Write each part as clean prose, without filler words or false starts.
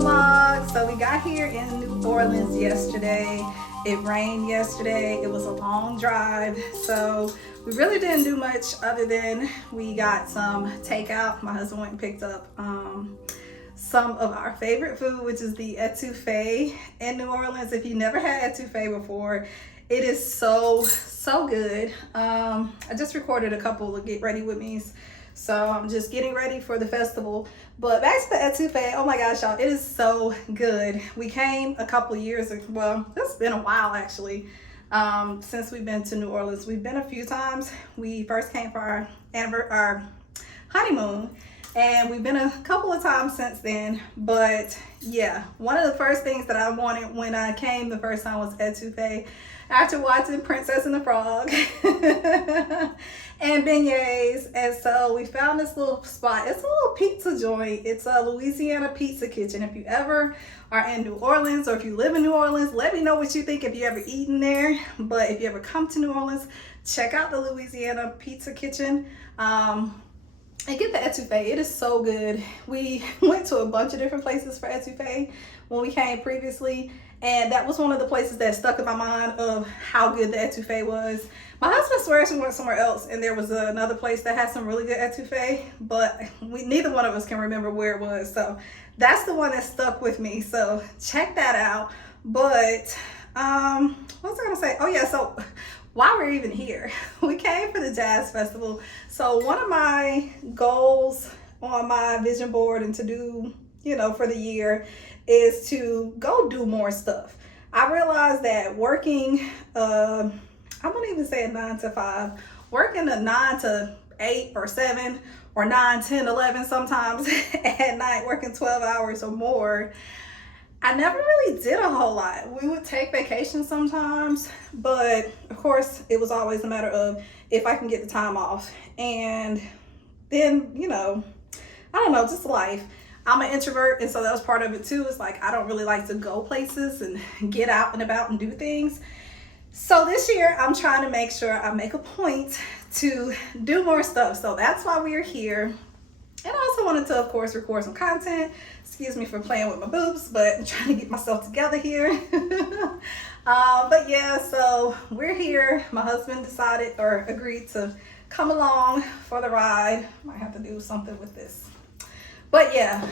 vlog. So we got here in New Orleans yesterday. It rained yesterday. It was a long drive, so we really didn't do much other than we got some takeout. My husband went and picked up some of our favorite food, which is the etouffee in New Orleans. If you never had etouffee before, it is so good. I just recorded a couple of get ready with me's, so I'm just getting ready for the festival. But back to the etouffee. Oh my gosh, y'all, it is so good. We came a couple of years ago. Well, it's been a while actually, since we've been to New Orleans. We've been a few times. We first came for our honeymoon, and we've been a couple of times since then. But yeah, one of the first things that I wanted when I came the first time was etouffee, after watching Princess and the Frog and beignets. And so we found this little spot. It's a little pizza joint. It's a Louisiana Pizza Kitchen. If you ever are in New Orleans, or if you live in New Orleans, let me know what you think if you ever eaten there. But if you ever come to New Orleans, check out the Louisiana Pizza Kitchen and get the etouffee. It is so good. We went to a bunch of different places for etouffee when we came previously, and that was one of the places that stuck in my mind of how good the etouffee was. My husband swears we went somewhere else and there was another place that had some really good etouffee, but neither one of us can remember where it was. So that's the one that stuck with me. So check that out. But what was I gonna say? Oh yeah, so while we're even here, we came for the jazz festival. So one of my goals on my vision board and to do, you know, for the year is to go do more stuff. I realized that working, I won't even say a 9 to 5, working a 9 to 8 or 7 or 9, 10, 11 sometimes at night, working 12 hours or more, I never really did a whole lot. We would take vacations sometimes, but of course it was always a matter of if I can get the time off. And then, you know, I don't know, just life. I'm an introvert, and so that was part of it too. It's like I don't really like to go places and get out and about and do things. So this year I'm trying to make sure I make a point to do more stuff. So that's why we are here. And I also wanted to, of course, record some content. Excuse me for playing with my boobs, but I'm trying to get myself together here. But yeah, so we're here. My husband decided or agreed to come along for the ride. Might have to do something with this. But yeah,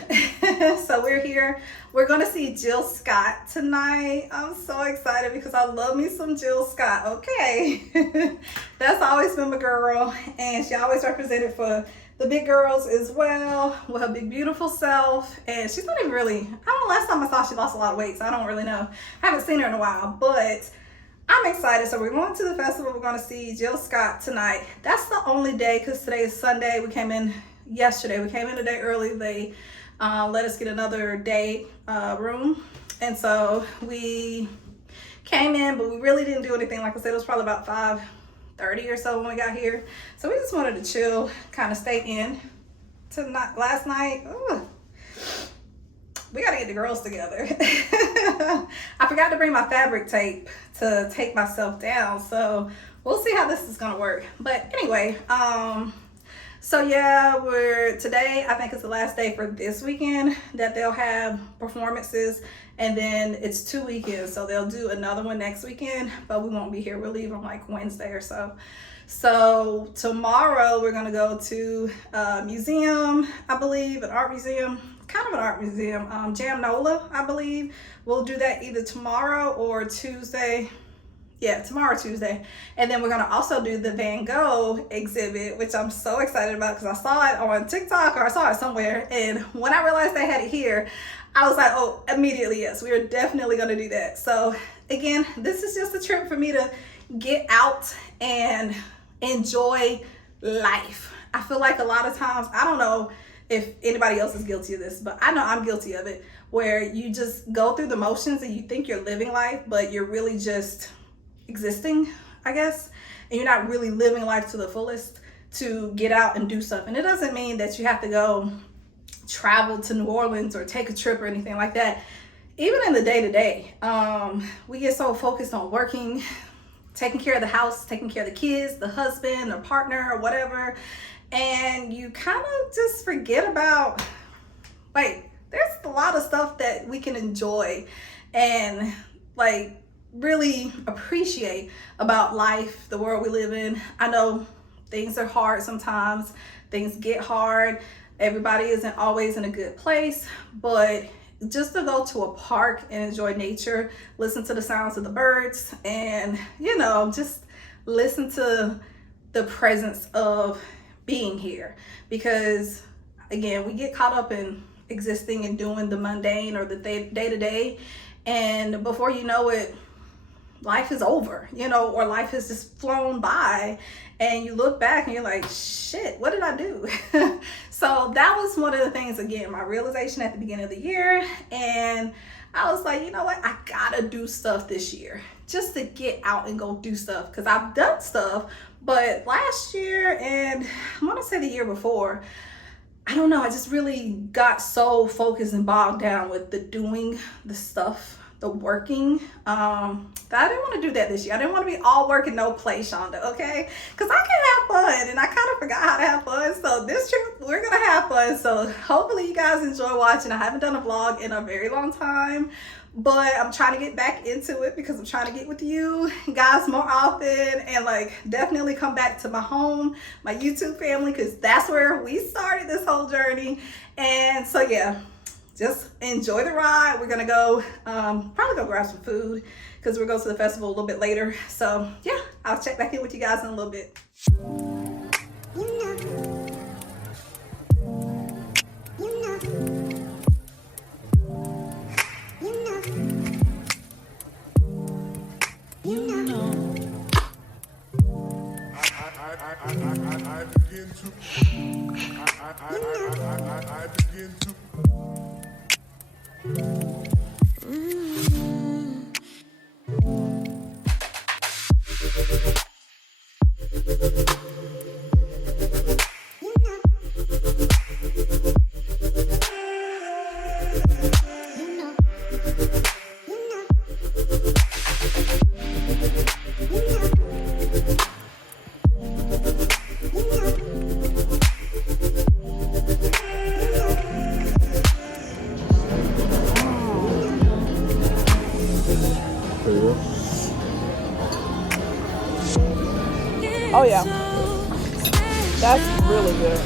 so we're here. We're going to see Jill Scott tonight. I'm so excited because I love me some Jill Scott, okay? That's always been my girl, and she always represented for the big girls as well with her big beautiful self. And she's not even really, I don't know, last time I saw she lost a lot of weight, so I don't really know. I haven't seen her in a while, but I'm excited. So we're going to the festival. We're going to see Jill Scott tonight. That's the only day because today is Sunday. We came in yesterday. We came in a day early. They let us get another day room, and so we came in, but we really didn't do anything. Like I said, it was probably about 5:30 or so when we got here. So we just wanted to chill, kind of stay in tonight. Last night, we got to get the girls together. I forgot to bring my fabric tape to take myself down, so we'll see how this is gonna work. But anyway, so yeah, today I think it's the last day for this weekend that they'll have performances, and then it's 2 weekends, so they'll do another one next weekend, but we won't be here. We're leaving like Wednesday or so. So tomorrow we're gonna go to a museum, I believe, an art museum, kind of an art museum, Jamnola, I believe. We'll do that either tomorrow or Tuesday. Yeah, tomorrow, Tuesday. And then we're going to also do the Van Gogh exhibit, which I'm so excited about because I saw it on TikTok, or I saw it somewhere. And when I realized they had it here, I was like, oh, immediately, yes, we are definitely going to do that. So again, this is just a trip for me to get out and enjoy life. I feel like a lot of times, I don't know if anybody else is guilty of this, but I know I'm guilty of it, where you just go through the motions and you think you're living life, but you're really just existing, I guess, and you're not really living life to the fullest to get out and do stuff. And it doesn't mean that you have to go travel to New Orleans or take a trip or anything like that. Even in the day-to-day, we get so focused on working, taking care of the house, taking care of the kids, the husband or partner or whatever, and you kind of just forget about, wait, there's a lot of stuff that we can enjoy and like really appreciate about life, the world we live in. I know things are hard sometimes, things get hard, everybody isn't always in a good place, but just to go to a park and enjoy nature, listen to the sounds of the birds, and you know, just listen to the presence of being here. Because again, we get caught up in existing and doing the mundane or the day-to-day, and before you know it, life is over, you know, or life has just flown by, and you look back and you're like, shit, what did I do? So that was one of the things, again, my realization at the beginning of the year. And I was like, you know what, I gotta do stuff this year just to get out and go do stuff, because I've done stuff, but last year and I want to say the year before, I don't know, I just really got so focused and bogged down with the doing, the stuff, the working, that I didn't want to do that this year. I didn't want to be all work and no play, Shonda, okay? Because I can have fun, and I kind of forgot how to have fun. So this trip, we're going to have fun. So hopefully you guys enjoy watching. I haven't done a vlog in a very long time, but I'm trying to get back into it because I'm trying to get with you guys more often, and like definitely come back to my home, my YouTube family, because that's where we started this whole journey. And so yeah, just enjoy the ride. We're gonna go probably go grab some food because we're going to the festival a little bit later. So yeah, I'll check back in with you guys in a little bit. Oh yeah, that's really good.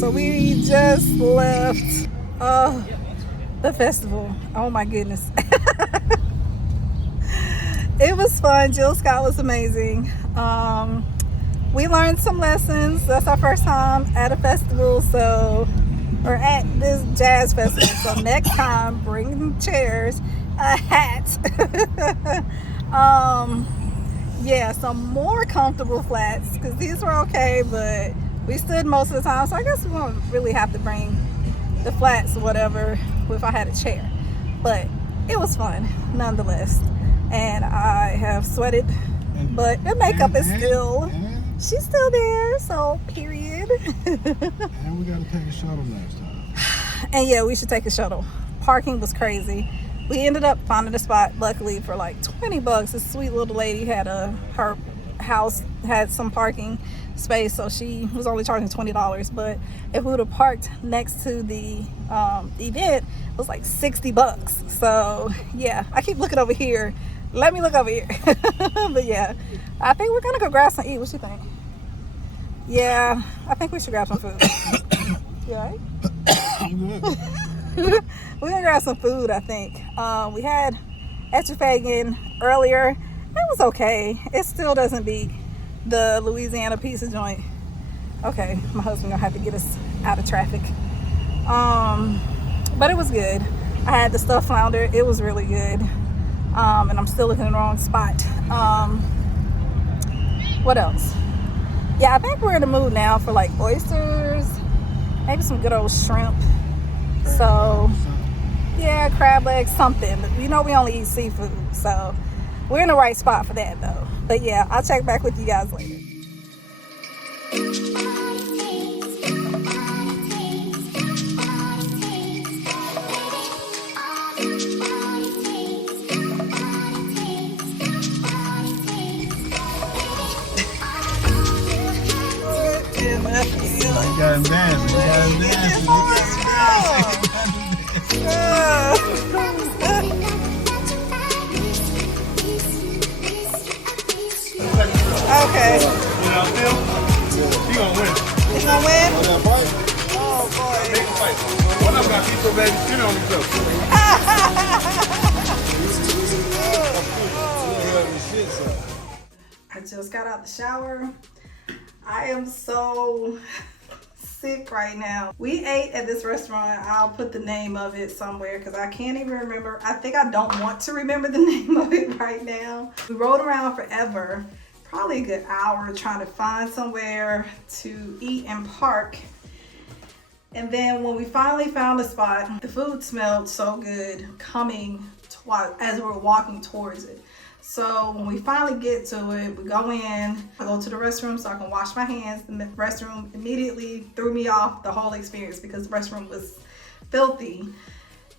So we just left the festival. Oh my goodness. It was fun. Jill Scott was amazing. We learned some lessons. That's our first time at a festival, or at this jazz festival. So next time, bring chairs, a hat. Yeah, some more comfortable flats, because these were okay, but we stood most of the time, so I guess we won't really have to bring the flats or whatever if I had a chair. But it was fun nonetheless, and I have sweated But the makeup is still, she's still there, so period. And we gotta take a shuttle next time. And yeah, we should take a shuttle. Parking was crazy. We ended up finding a spot, luckily, for like 20 bucks. This sweet little lady had her house had some parking space, so she was only charging $20. But if we would have parked next to the event, it was like 60 bucks. So yeah, I keep looking over here. Let me look over here. But yeah, I think we're gonna go grab some eat. What you think? Yeah, I think we should grab some food. You all right? I'm good. We're gonna grab some food, I think. We had etouffee earlier. It was okay. It still doesn't beat the Louisiana Pizza joint. Okay, my husband gonna have to get us out of traffic. But it was good. I had the stuffed Lauder. It was really good. And I'm still looking in the wrong spot. What else? Yeah, I think we're in the mood now for like oysters, maybe some good old shrimp. So yeah, crab legs, something. You know we only eat seafood, so we're in the right spot for that though. But yeah, I'll check back with you guys later. You got him dancing. You got him dancing. Okay. You know, Phil? He gonna win. He gonna win? Oh boy. Big fight. One of them got people baby skin on himself. I just got out the shower. I am so sick right now. We ate at this restaurant. I'll put the name of it somewhere because I can't even remember. I think I don't want to remember the name of it right now. We rode around forever, probably a good hour, trying to find somewhere to eat and park. And then when we finally found a spot, the food smelled so good coming as we were walking towards it. So when we finally get to it, we go in, I go to the restroom so I can wash my hands. The restroom immediately threw me off the whole experience because the restroom was filthy.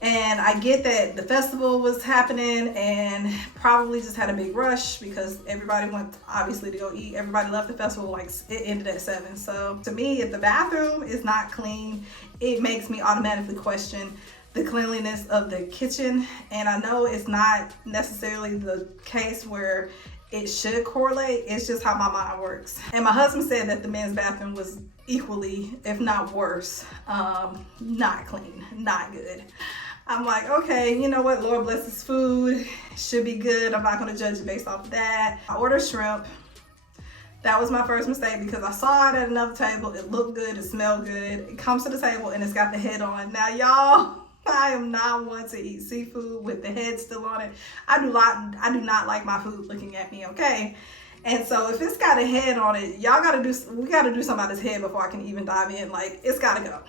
And I get that the festival was happening and probably just had a big rush because everybody went obviously to go eat. Everybody left the festival, like it ended at 7. So to me, if the bathroom is not clean, it makes me automatically question the cleanliness of the kitchen. And I know it's not necessarily the case where it should correlate. It's just how my mind works. And my husband said that the men's bathroom was equally, if not worse, not clean, not good. I'm like, okay, you know what? Lord bless his food. Should be good. I'm not gonna judge it based off of that. I ordered shrimp. That was my first mistake because I saw it at another table. It looked good, it smelled good. It comes to the table and it's got the head on. Now y'all, I am not one to eat seafood with the head still on it. I do not like my food looking at me, okay? And so if it's got a head on it, we gotta do something about this head before I can even dive in. Like, it's gotta go.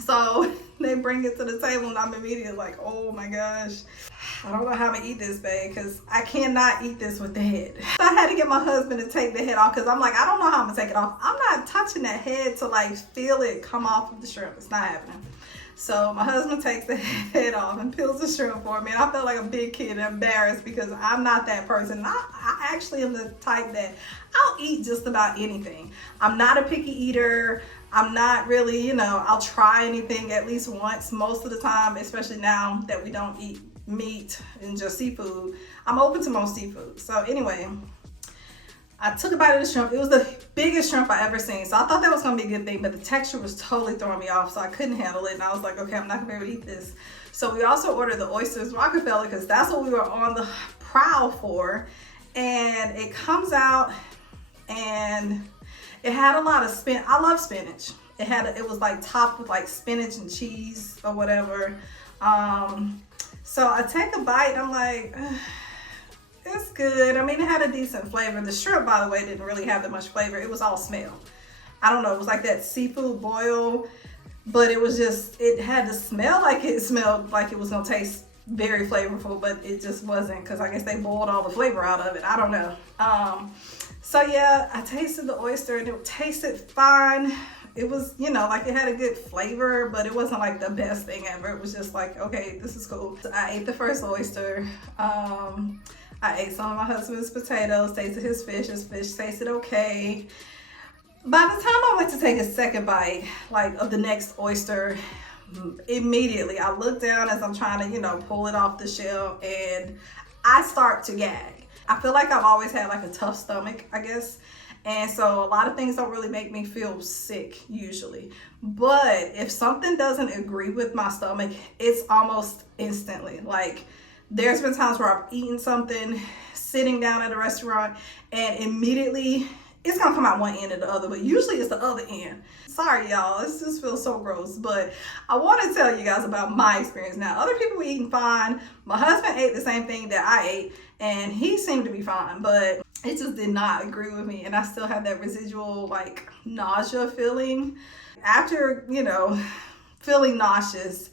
So they bring it to the table and I'm immediately like, oh my gosh, I don't know how I'm gonna eat this, babe, because I cannot eat this with the head. So I had to get my husband to take the head off because I'm like, I don't know how I'm gonna take it off. I'm not touching that head to like feel it come off of the shrimp. It's not happening. So my husband takes the head off and peels the shrimp for me. And I felt like a big kid embarrassed because I'm not that person. I actually am the type that I'll eat just about anything. I'm not a picky eater. I'm not really, I'll try anything at least once most of the time, especially now that we don't eat meat and just seafood. I'm open to most seafood. So anyway, I took a bite of the shrimp. It was the biggest shrimp I ever seen. So I thought that was gonna be a good thing, but the texture was totally throwing me off. So I couldn't handle it. And I was like, okay, I'm not gonna be able to eat this. So we also ordered the oysters Rockefeller because that's what we were on the prowl for. And it comes out and it had a lot of spinach. I love spinach. It was like topped with like spinach and cheese or whatever. So I take a bite and I'm like, it's good. I mean, it had a decent flavor. The shrimp, by the way, didn't really have that much flavor. It was all smell. I don't know. It was like that seafood boil, but it was just, it had to smell like it smelled like it was going to taste very flavorful, but it just wasn't, because I guess they boiled all the flavor out of it. I don't know. So yeah, I tasted the oyster and it tasted fine. It was, you know, like it had a good flavor, but it wasn't like the best thing ever. It was just like, okay, this is cool. So I ate the first oyster. I ate some of my husband's potatoes, tasted his fish tasted okay. By the time I went to take a second bite, like of the next oyster, immediately I look down as I'm trying to, you know, pull it off the shell, and I start to gag. I feel like I've always had like a tough stomach, I guess. And so a lot of things don't really make me feel sick usually. But if something doesn't agree with my stomach, it's almost instantly. Like there's been times where I've eaten something sitting down at a restaurant and immediately it's gonna come out one end or the other, but usually it's the other end. Sorry y'all, this just feels so gross, but I want to tell you guys about my experience. Now, other people were eating fine. My husband ate the same thing that I ate and he seemed to be fine, but it just did not agree with me, and I still had that residual like nausea feeling. After, you know, feeling nauseous,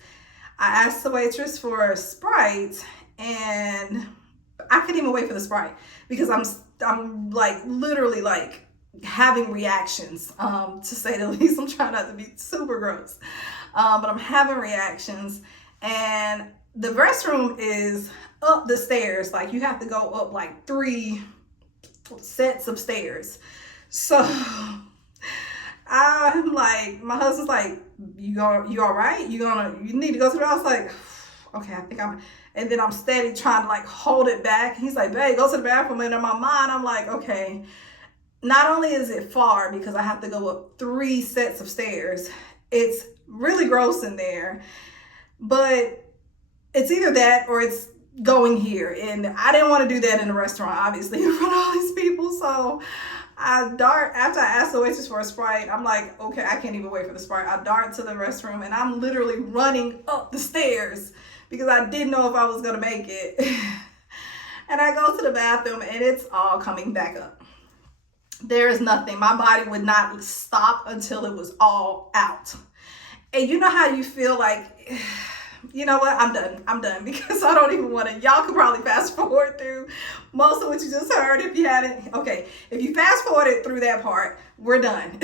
I asked the waitress for a Sprite, and I couldn't even wait for the Sprite because I'm like literally like having reactions, to say the least. I'm trying not to be super gross, but I'm having reactions, and the restroom is up the stairs. Like you have to go up like 3 sets of stairs. So I'm like, my husband's like, you all right? You need to go to the house? Like, okay, I think and then I'm steady trying to like hold it back. He's like, babe, go to the bathroom. And in my mind, I'm like, okay, not only is it far because I have to go up 3 sets of stairs, it's really gross in there, but it's either that or it's going here, and I didn't want to do that in a restaurant, obviously, in front of all these people. So after I asked the waitress for a Sprite, I'm like, okay, I can't even wait for the Sprite. I dart to the restroom and I'm literally running up the stairs because I didn't know if I was gonna make it. And I go to the bathroom and it's all coming back up. There is nothing. My body would not stop until it was all out. And you know how you feel like, you know what, I'm done because I don't even want to. Y'all could probably fast forward through most of what you just heard if you hadn't. Okay, if you fast forwarded through that part, we're done.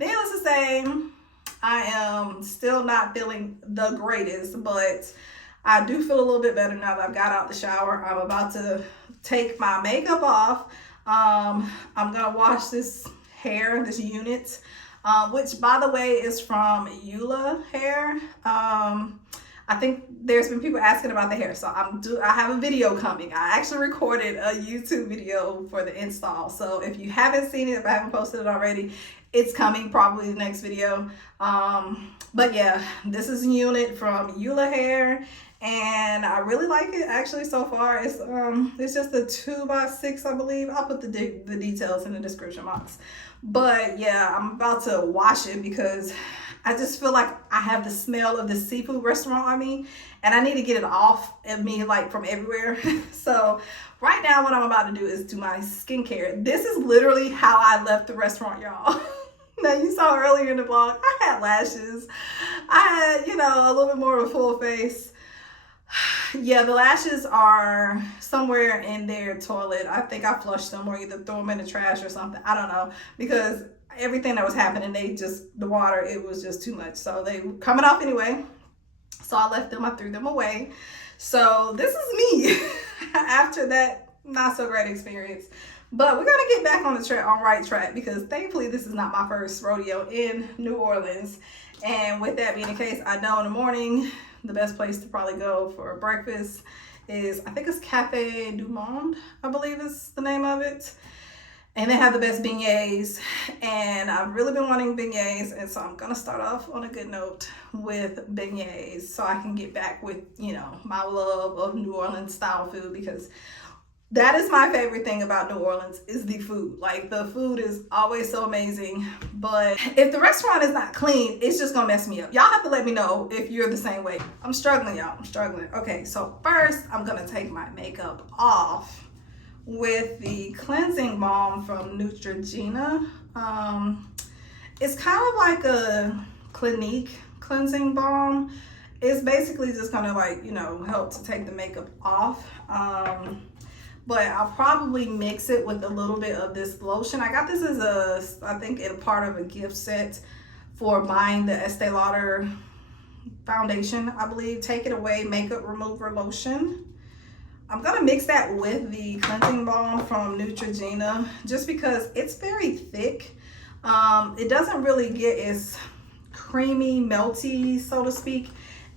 Needless to say, I am still not feeling the greatest, but I do feel a little bit better now that I've got out the shower. I'm about to take my makeup off. I'm gonna wash this hair, this unit, which by the way is from Eula hair. I think there's been people asking about the hair, so I have a video coming. I actually recorded a YouTube video for the install, so if you haven't seen it, if I haven't posted it already, it's coming, probably the next video. But yeah, this is a unit from Eula hair, and I really like it actually so far. It's just a 2x6, I believe. I'll put the details in the description box. But yeah, I'm about to wash it because I just feel like I have the smell of the seafood restaurant on me, and I need to get it off of me like from everywhere. So right now what I'm about to do is do my skincare. This is literally how I left the restaurant, y'all. Now you saw earlier in the vlog, I had lashes. I had, you know, a little bit more of a full face. Yeah, the lashes are somewhere in their toilet. I think I flushed them or either threw them in the trash or something. I don't know, because everything that was happening, the water, it was just too much. So they were coming off anyway. So I left them, I threw them away. So this is me after that not so great experience. But we're gonna get back on the right track because thankfully this is not my first rodeo in New Orleans. And with that being the case, I know in the morning, the best place to probably go for breakfast is, I think it's Cafe du Monde, I believe is the name of it. And they have the best beignets, and I've really been wanting beignets, and so I'm gonna start off on a good note with beignets so I can get back with, you know, my love of New Orleans style food, because that is my favorite thing about New Orleans is the food. Like, the food is always so amazing, but if the restaurant is not clean, it's just gonna mess me up. Y'all have to let me know if you're the same way. I'm struggling, y'all, I'm struggling. Okay, so first I'm gonna take my makeup off with the cleansing balm from Neutrogena. It's kind of like a Clinique cleansing balm. it's basically just gonna like, you know, help to take the makeup off. But I'll probably mix it with a little bit of this lotion. I got this as a, I think, a part of a gift set for buying the Estee Lauder foundation, I believe. Take It Away Makeup Remover Lotion. I'm gonna mix that with the cleansing balm from Neutrogena just because it's very thick. It doesn't really get as creamy, melty, so to speak,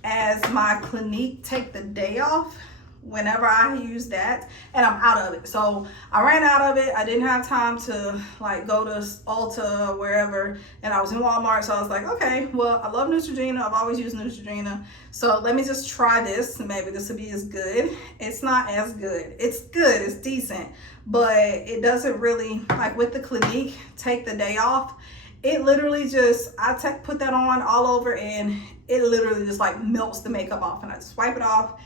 as my Clinique Take the Day Off whenever I use that, and I'm out of it. So I ran out of it. I didn't have time to like go to Ulta or wherever, and I was in Walmart, so I was like, okay, well, I love Neutrogena. I've always used Neutrogena, so let me just try this. Maybe this will be as good. It's not as good. It's good, it's decent, but it doesn't really, like with the Clinique Take the Day Off, it literally just, I put that on all over and it literally just like melts the makeup off, and I just wipe it off.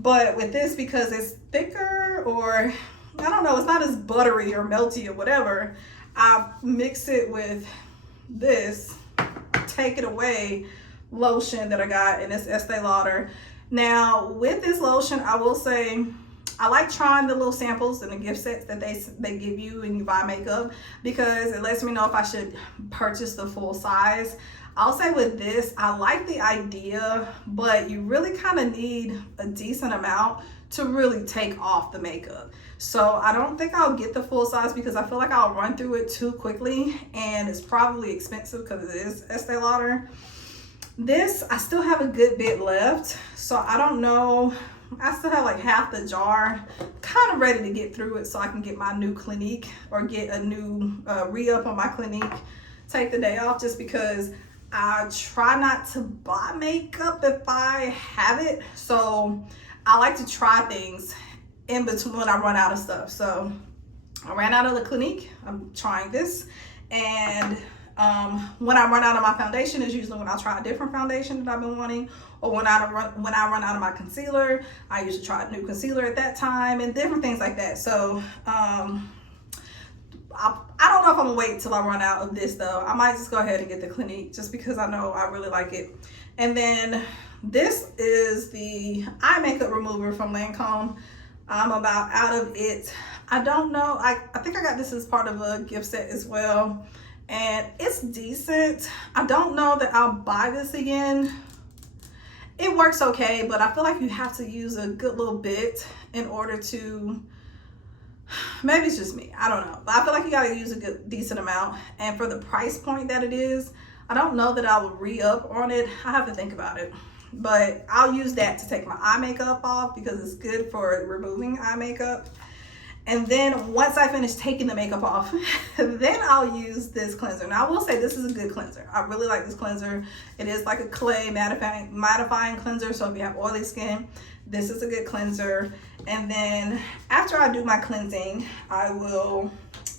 But with this, because it's thicker, or I don't know, it's not as buttery or melty or whatever, I mix it with this Take It Away lotion that I got, and it's Estee Lauder. Now with this lotion, I will say I like trying the little samples and the gift sets that they give you when you buy makeup, because it lets me know if I should purchase the full size. I'll say with this, I like the idea, but you really kind of need a decent amount to really take off the makeup. So I don't think I'll get the full size because I feel like I'll run through it too quickly, and it's probably expensive because it is Estee Lauder. This, I still have a good bit left, so I don't know. I still have like half the jar, kind of ready to get through it so I can get my new Clinique, or get a new re-up on my Clinique Take the Day Off, just because I try not to buy makeup if I have it. So I like to try things in between when I run out of stuff. So I ran out of the Clinique. I'm trying this. And when I run out of my foundation is usually when I try a different foundation that I've been wanting, or when I run out of my concealer, I usually try a new concealer at that time, and different things like that. So I don't know if I'm gonna wait till I run out of this though. I might just go ahead and get the Clinique just because I know I really like it. And then this is the eye makeup remover from Lancome. I'm about out of it. I don't know, I think I got this as part of a gift set as well, and it's decent. I don't know that I'll buy this again. It works okay, but I feel like you have to use a good little bit in order to, maybe it's just me, I don't know, but I feel like you gotta use a good decent amount. And for the price point that it is, I don't know that I will re-up on it. I have to think about it, but I'll use that to take my eye makeup off because it's good for removing eye makeup. And then once I finish taking the makeup off, then I'll use this cleanser. Now I will say this is a good cleanser. I really like this cleanser. It is like a clay mattifying cleanser. So if you have oily skin, this is a good cleanser. And then after I do my cleansing, I will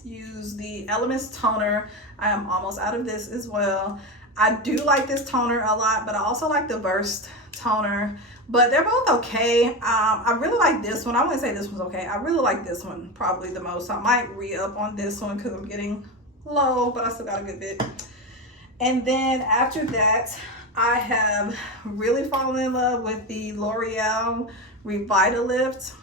use the Elemis toner. I am almost out of this as well. I do like this toner a lot, but I also like the Burst toner. But they're both okay. I really like this one. I wouldn't say this one's okay. I really like this one probably the most. I might re-up on this one because I'm getting low, but I still got a good bit. And then after that, I have really fallen in love with the L'Oreal Revitalift.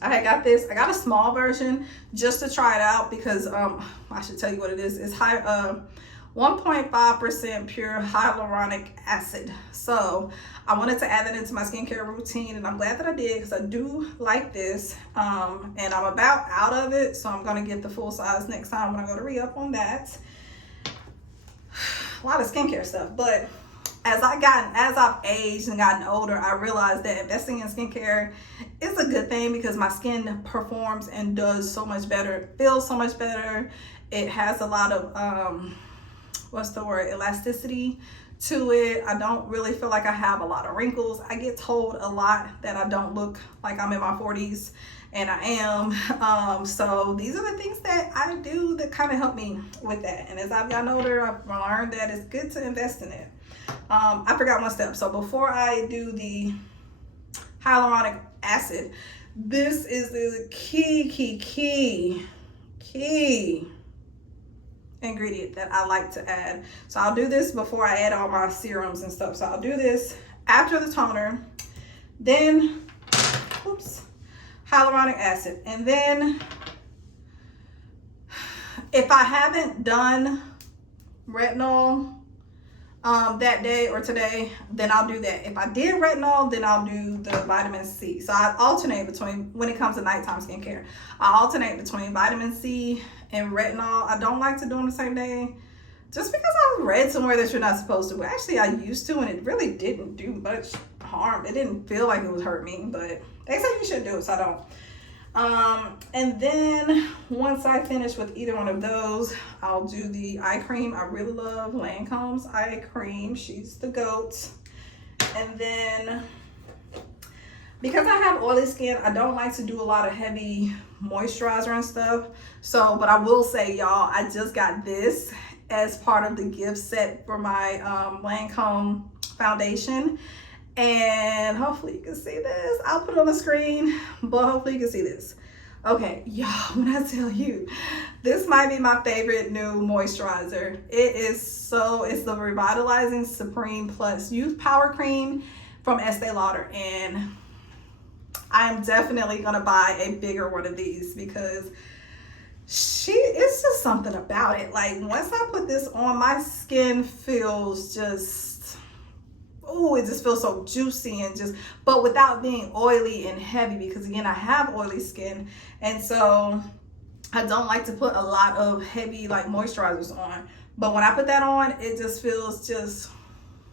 I got this. I got a small version just to try it out because I should tell you what it is. It's 1.5% pure hyaluronic acid. So I wanted to add that into my skincare routine, and I'm glad that I did because I do like this. And I'm about out of it, so I'm gonna get the full size next time when I go to re-up on that. A lot of skincare stuff, but as I've aged and gotten older, I realized that investing in skincare is a good thing because my skin performs and does so much better. It feels so much better. It has a lot of elasticity to it. I don't really feel like I have a lot of wrinkles. I get told a lot that I don't look like I'm in my 40s, and I am. So these are the things that I do that kind of help me with that. And as I've gotten older, I've learned that it's good to invest in it. I forgot one step. So before I do the hyaluronic acid, this is the key ingredient that I like to add. So I'll do this before I add all my serums and stuff. So I'll do this after the toner, then, oops, hyaluronic acid. And then if I haven't done retinol that day or today, then I'll do that. If I did retinol, then I'll do the vitamin C. So I alternate between, when it comes to nighttime skincare, I alternate between vitamin C and retinol. I don't like to do them the same day, just because I read somewhere that you're not supposed to. But actually I used to, and it really didn't do much harm. It didn't feel like it was hurt me, but they say you should do it, so I don't. And then once I finish with either one of those, I'll do the eye cream. I really love Lancome's eye cream. She's the GOAT. And then because I have oily skin, I don't like to do a lot of heavy moisturizer and stuff. So, but I will say, y'all, I just got this as part of the gift set for my Lancome foundation. And hopefully you can see this. I'll put it on the screen, but hopefully you can see this. Okay, y'all, when I tell you, this might be my favorite new moisturizer. It's the Revitalizing Supreme Plus Youth Power Cream from Estee Lauder. And I am definitely gonna buy a bigger one of these because it's just something about it. Like, once I put this on, my skin feels just, oh, it just feels so juicy and just, but without being oily and heavy, because again, I have oily skin, and so I don't like to put a lot of heavy like moisturizers on. But when I put that on, it just feels just,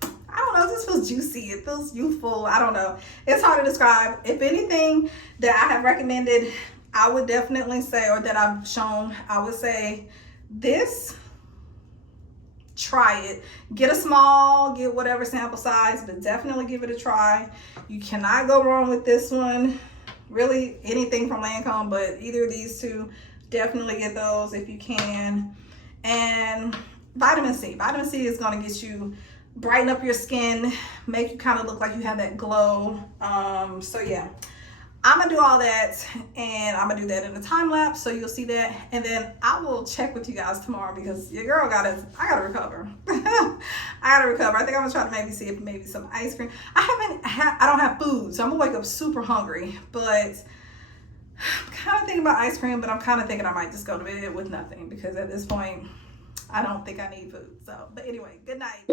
I don't know, it just feels juicy. It feels youthful. I don't know. It's hard to describe. If anything that I have recommended, I would definitely say, or that I've shown, I would say this, try it. Get a small, get whatever sample size, but definitely give it a try. You cannot go wrong with this one. Really, anything from Lancome, but either of these two, definitely get those if you can. And vitamin C. Vitamin C is going to get you, brighten up your skin, make you kind of look like you have that glow. So yeah, I'm gonna do all that, and I'm gonna do that in a time lapse, so you'll see that. And then I will check with you guys tomorrow, because your girl I gotta recover. I gotta recover. I think I'm gonna try to maybe see if maybe some ice cream. I don't have food, so I'm gonna wake up super hungry. But I'm kind of thinking about ice cream, but I'm kind of thinking I might just go to bed with nothing, because at this point, I don't think I need food. So, but anyway, good night.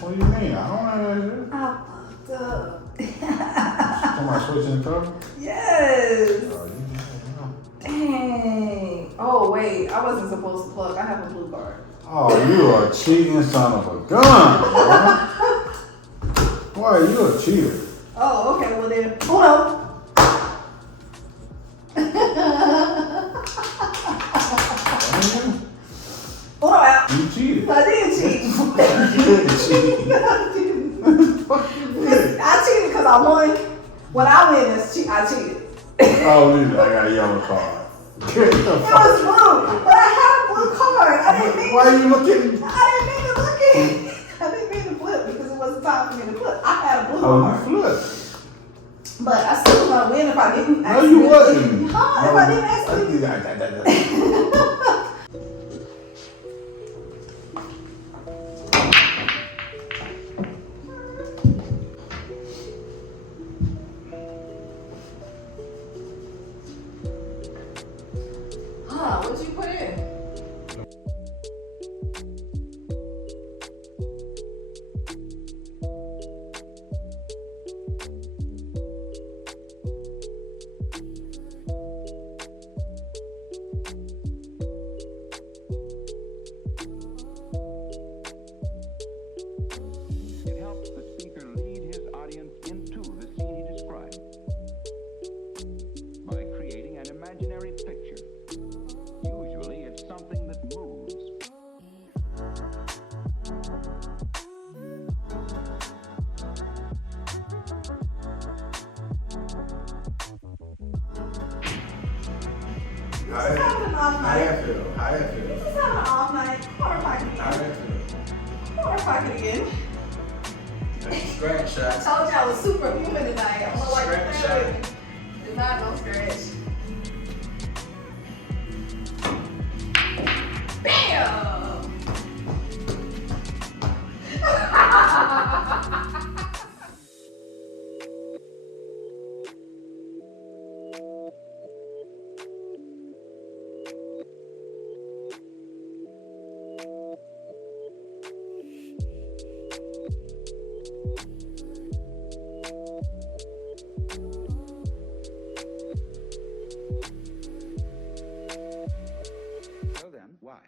What do you mean? I don't know that. I fucked up. Somebody switching the color? Yes. Oh, Dang. Oh, wait. I wasn't supposed to plug. I have a blue card. Oh, you are a cheating son of a gun, boy. Boy, you a cheater. Oh, okay. Well, then, hold on. Hold on out. You cheated. I did cheat. You did cheat. I cheated because I won. When I win, I cheated. Oh, dude, I got a yellow card. Get the It fuck. was blue, but I had a blue card. I didn't mean Why are you looking? I didn't mean to look at it. I didn't mean to flip because it wasn't time for me to flip. I had a Oh, hard. you flipped. But I still gonna win if I didn't No, you wasn't. Huh? If I didn't accidentally. What'd you put in? It helps the speaker lead his audience into the scene he describes by creating an imaginary picture. Usually it's something that moves. How you feel? How you feel? Just having an off night. Quarter pocket How again. you feel? Quarter pocket again. Scratch shots. I told you I was superhuman tonight. I'm gonna like Scratch to shot. play with me. It's not no scratch. Bam! So then, why?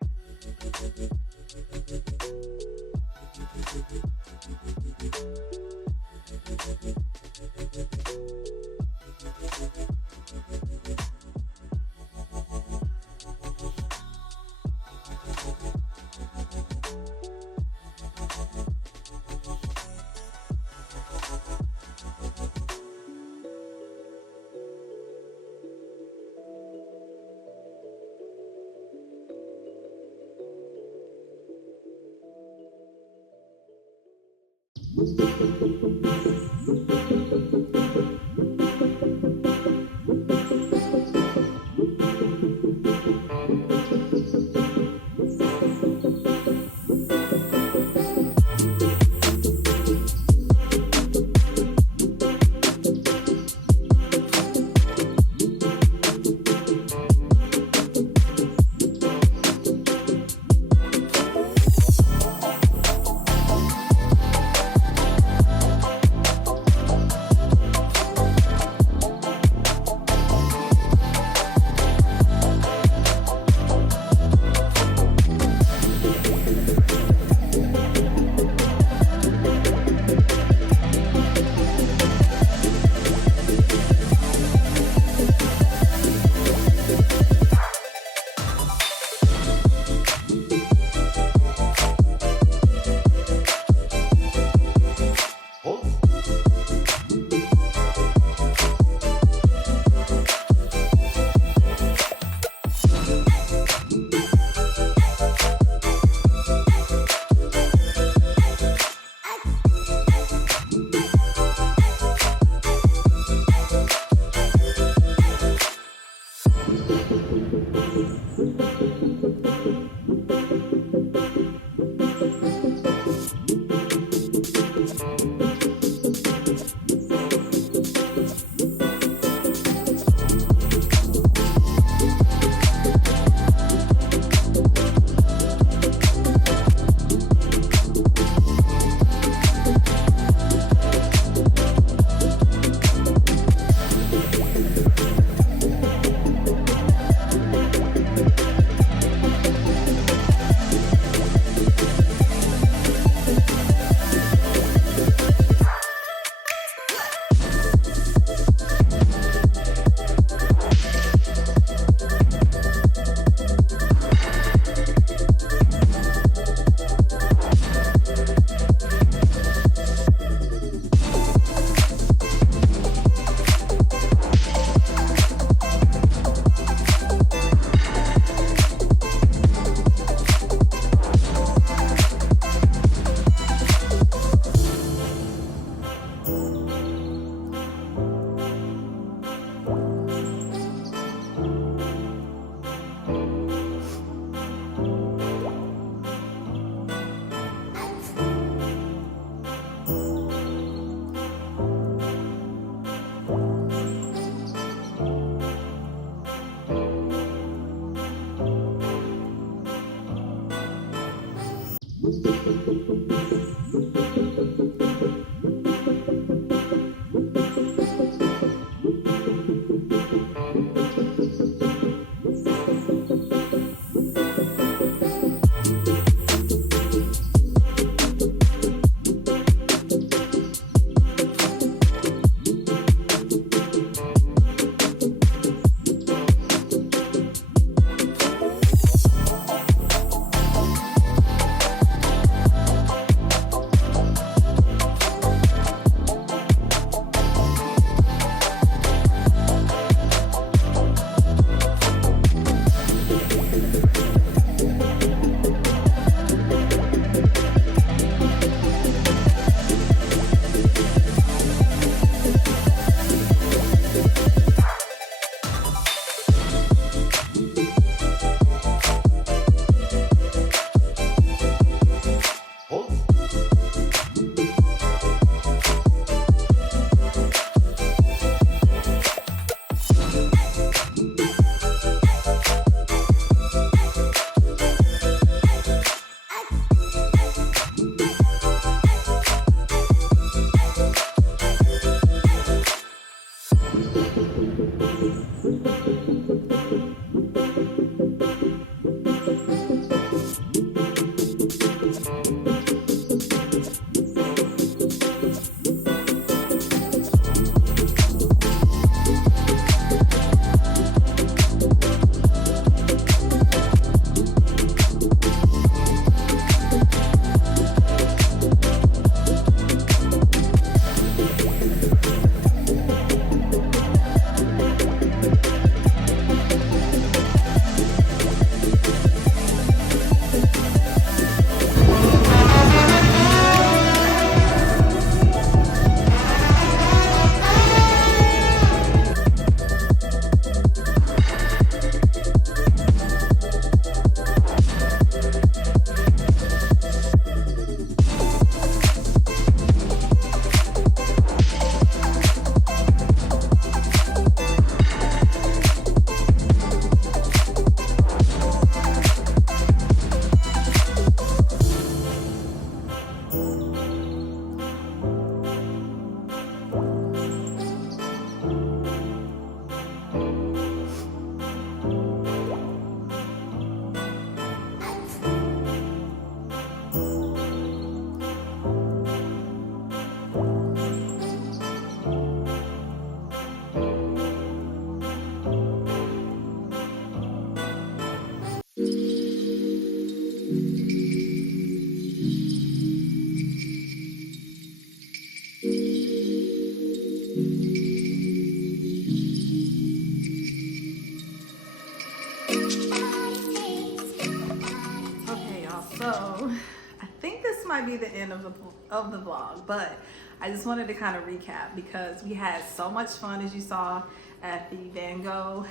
might be the end of the vlog, but I just wanted to kind of recap because we had so much fun, as you saw at the Van Gogh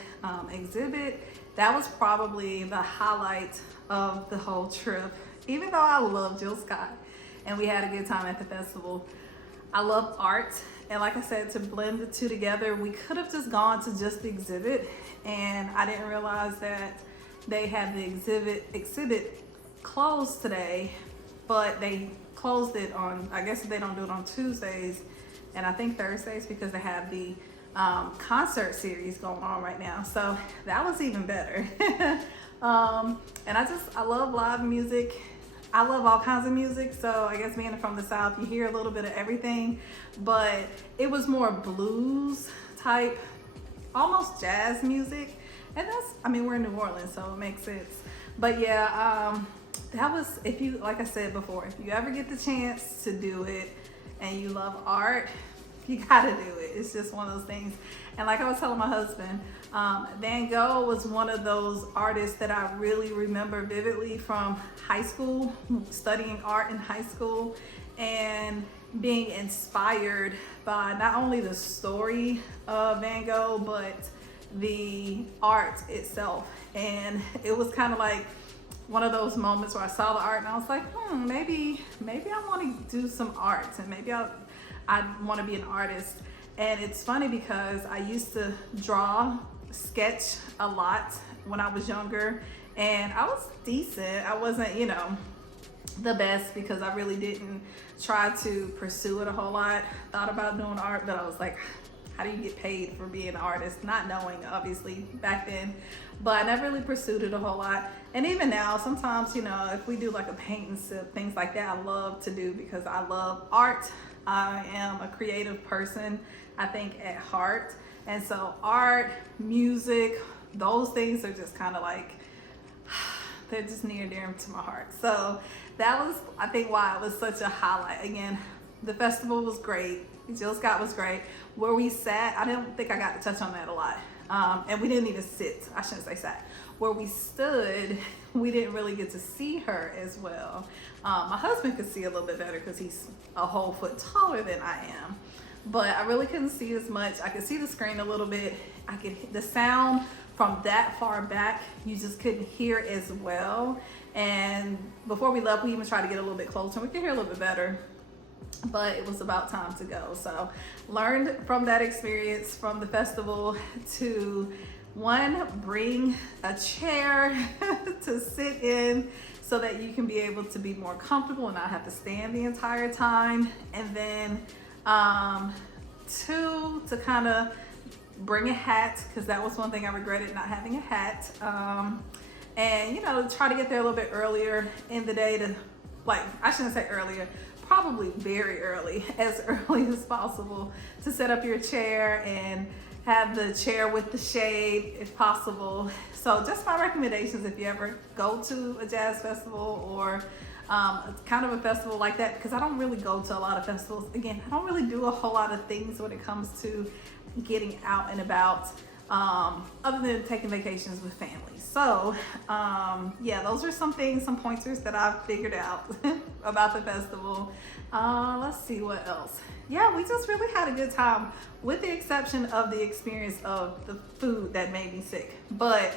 exhibit. That was probably the highlight of the whole trip. Even though I love Jill Scott and we had a good time at the festival, I love art. And like I said, to blend the two together, we could have just gone to just the exhibit, and I didn't realize that they had the exhibit closed today, but they closed it on, I guess they don't do it on Tuesdays and I think Thursdays because they have the concert series going on right now. So that was even better. And I love live music. I love all kinds of music, so I guess being from the South, you hear a little bit of everything, but it was more blues type, almost jazz music. And that's, I mean, we're in New Orleans, so it makes sense. But yeah, that was, if you, like I said before, if you ever get the chance to do it and you love art, you gotta do it. It's just one of those things. And like I was telling my husband, Van Gogh was one of those artists that I really remember vividly from high school, studying art in high school, and being inspired by not only the story of Van Gogh, but the art itself. And it was kind of like one of those moments where I saw the art and I was like, maybe I want to do some art, and maybe I want to be an artist. And it's funny because I used to sketch a lot when I was younger, and I was decent. I wasn't, the best because I really didn't try to pursue it a whole lot. Thought about doing art, but I was like, how do you get paid for being an artist? Not knowing, obviously, back then. But I never really pursued it a whole lot. And even now, sometimes, you know, if we do like a paint and sip, things like that, I love to do because I love art. I am a creative person, I think, at heart. And so art, music, those things are just kind of like, they're just near and dear to my heart. So that was, I think, why it was such a highlight. Again, the festival was great. Jill Scott was great. Where we sat, I don't think I got to touch on that a lot. And we didn't even sit. I shouldn't say sat. Where we stood, we didn't really get to see her as well. My husband could see a little bit better because he's a whole foot taller than I am. But I really couldn't see as much. I could see the screen a little bit. I could, the sound from that far back, you just couldn't hear as well. And before we left, we even tried to get a little bit closer. We could hear a little bit better, but it was about time to go. So learned from that experience from the festival to, one, bring a chair to sit in so that you can be able to be more comfortable and not have to stand the entire time. And then two, to kind of bring a hat, because that was one thing I regretted, not having a hat. And, you know, try to get there a little bit earlier in the day to, like, I shouldn't say earlier, probably very early as possible, to set up your chair and have the chair with the shade if possible. So just my recommendations if you ever go to a jazz festival or kind of a festival like that, because I don't really go to a lot of festivals. Again, I don't really do a whole lot of things when it comes to getting out and about, other than taking vacations with family. So yeah, those are some things, some pointers that I've figured out about the festival. Let's see what else. Yeah, we just really had a good time, with the exception of the experience of the food that made me sick. But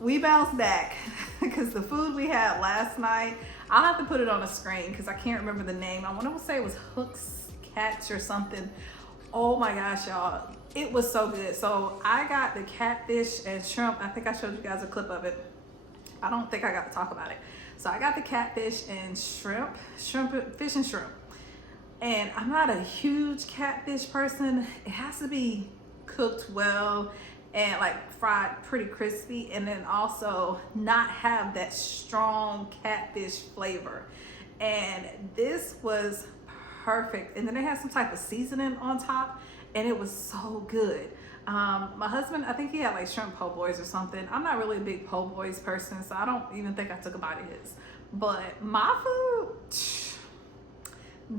we bounced back because the food we had last night, I'll have to put it on a screen because I can't remember the name. I want to say it was Hook's Catch or something. Oh my gosh, y'all, it was so good. So I got the catfish and shrimp. I think I showed you guys a clip of it. I don't think I got to talk about it. So I got the catfish and fish and shrimp. And I'm not a huge catfish person. It has to be cooked well and like fried pretty crispy, and then also not have that strong catfish flavor. And this was perfect. And then it had some type of seasoning on top, and it was so good. My husband, I think he had like shrimp po' boys or something. I'm not really a big po' boys person, so I don't even think I took a bite of his. But my food,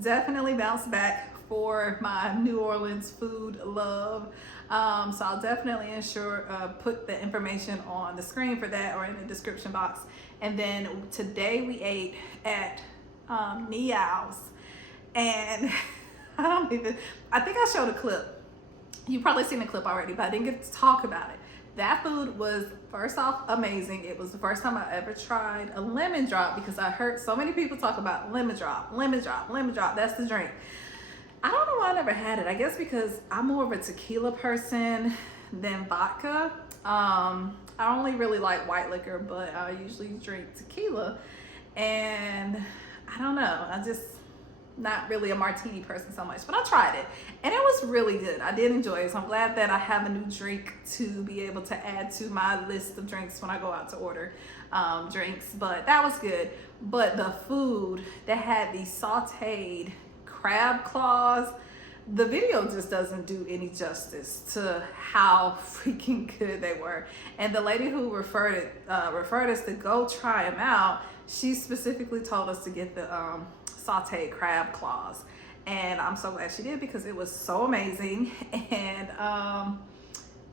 definitely bounced back for my New Orleans food love. So I'll definitely put the information on the screen for that or in the description box. And then today we ate at Neyow's, and I think I showed a clip. You've probably seen the clip already, but I didn't get to talk about it. That food was, first off, amazing. It was the first time I ever tried a lemon drop, because I heard so many people talk about lemon drop, that's the drink. I don't know why I never had it. I guess because I'm more of a tequila person than vodka. I only really like white liquor, but I usually drink tequila. And I don't know, I just not really a martini person so much, but I tried it and it was really good. I did enjoy it. So I'm glad that I have a new drink to be able to add to my list of drinks when I go out to order drinks. But that was good. But the food that had these sauteed crab claws, the video just doesn't do any justice to how freaking good they were. And the lady who referred us to go try them out, she specifically told us to get the sauteed crab claws, and I'm so glad she did, because it was so amazing. And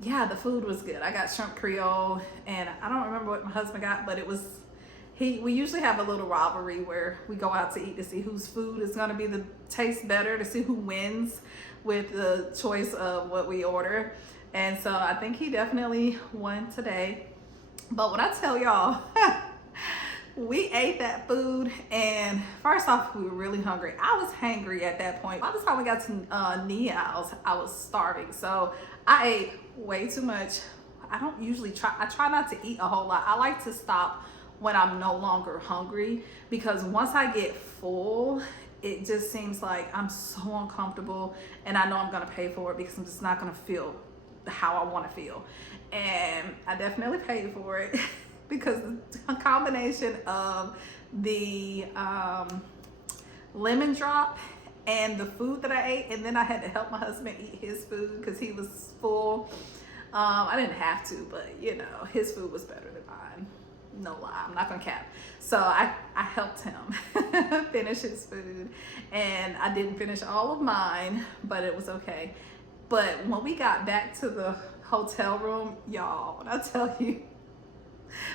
yeah, the food was good. I got shrimp Creole, and I don't remember what my husband got, but it was, we usually have a little rivalry where we go out to eat to see whose food is going to be the taste better, to see who wins with the choice of what we order. And so I think he definitely won today. But when I tell y'all, we ate that food, and first off, we were really hungry. I was hangry at that point. By the time we got to Neyow's, I was starving. So I ate way too much. I don't usually I try not to eat a whole lot. I like to stop when I'm no longer hungry, because once I get full, it just seems like I'm so uncomfortable, and I know I'm gonna pay for it because I'm just not gonna feel how I want to feel. And I definitely paid for it because the combination of the lemon drop and the food that I ate, and then I had to help my husband eat his food because he was full. I didn't have to, but you know, his food was better than mine. No lie, I'm not gonna cap. So I helped him finish his food, and I didn't finish all of mine, but it was okay. But when we got back to the hotel room, y'all, when I tell you,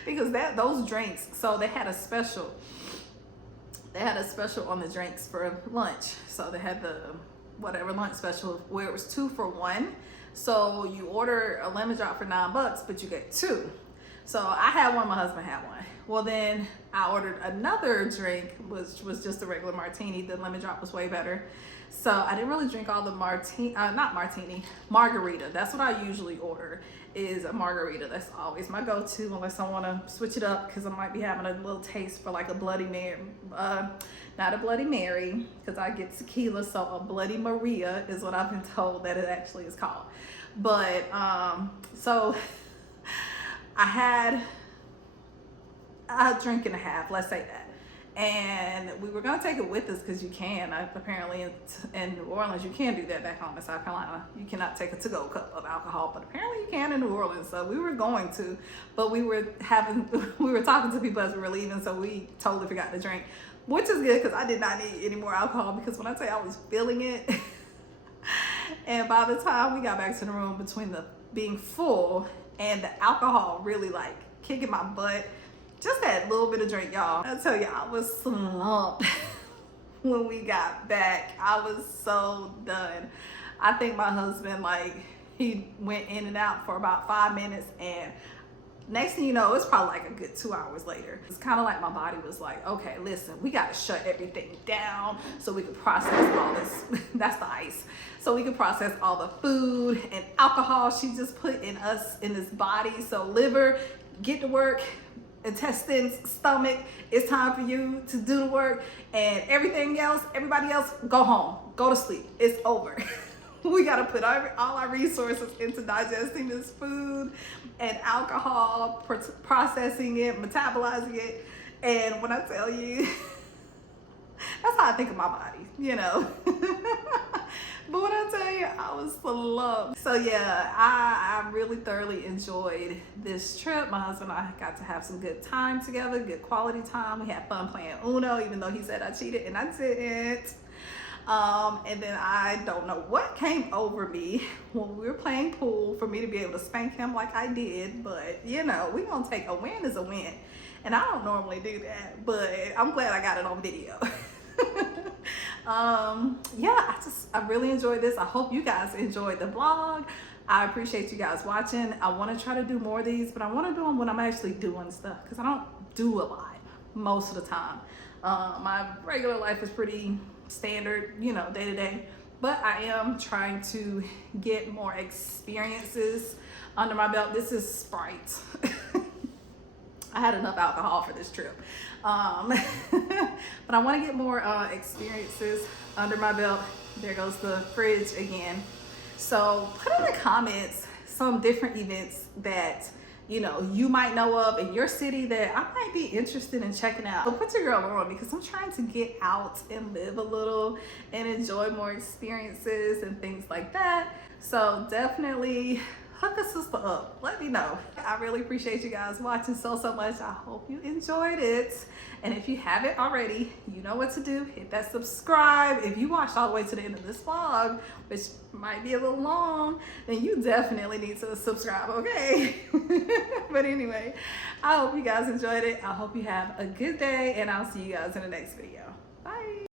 because those drinks, so they had a special. They had a special on the drinks for lunch. So they had the whatever lunch special where it was 2 for $1. So you order a lemon drop for $9, but you get 2. So I had one, my husband had one. Well, then I ordered another drink, which was just a regular martini. The lemon drop was way better. So I didn't really drink all the margarita. That's what I usually order, is a margarita. That's always my go-to unless I want to switch it up, because I might be having a little taste for like a Bloody Mary. Not a Bloody Mary, because I get tequila, so a Bloody Maria is what I've been told that it actually is called. But so I had a drink and a half, let's say that. And we were gonna take it with us because you can. Apparently in New Orleans, you can do that. Back home in South Carolina, you cannot take a to-go cup of alcohol, but apparently you can in New Orleans. So we were going to, but we were talking to people as we were leaving, so we totally forgot to drink, which is good because I did not need any more alcohol, because when I tell you I was feeling it, and by the time we got back to the room, between the being full and the alcohol really like kicking my butt, just that little bit of drink, y'all, I tell you, I was slumped when we got back. I was so done. I think my husband, like, he went in and out for about 5 minutes, and next thing you know, it's probably like a good 2 hours later. It's kind of like my body was like, okay, listen, we got to shut everything down so we can process all this. That's the ice. So we can process all the food and alcohol she just put in us, in this body. So liver, get to work. Intestines, stomach, it's time for you to do the work, and everything else, everybody else, go home, go to sleep, it's over. We got to put all our resources into digesting this food and alcohol, processing it, metabolizing it. And when I tell you, that's how I think of my body, you know. But when I tell you, I was slumped. So yeah, I really thoroughly enjoyed this trip. My husband and I got to have some good time together, good quality time. We had fun playing Uno, even though he said I cheated, and I didn't. And then I don't know what came over me when we were playing pool for me to be able to spank him like I did. But you know, we gonna take a win as a win. And I don't normally do that, but I'm glad I got it on video. Yeah, I really enjoyed this. I hope you guys enjoyed the vlog. I appreciate you guys watching. I want to try to do more of these, but I want to do them when I'm actually doing stuff, because I don't do a lot most of the time. My regular life is pretty standard, you know, day to day, but I am trying to get more experiences under my belt. This is Sprite. I had enough alcohol for this trip. But I want to get more experiences under my belt. There goes the fridge again. So put in the comments some different events that, you know, you might know of in your city that I might be interested in checking out. So put your girl on, because I'm trying to get out and live a little and enjoy more experiences and things like that. So definitely hook a sister up. Let me know. I really appreciate you guys watching so much. I hope you enjoyed it. And if you haven't already, you know what to do. Hit that subscribe. If you watched all the way to the end of this vlog, which might be a little long, then you definitely need to subscribe, okay? But anyway, I hope you guys enjoyed it. I hope you have a good day, and I'll see you guys in the next video. Bye.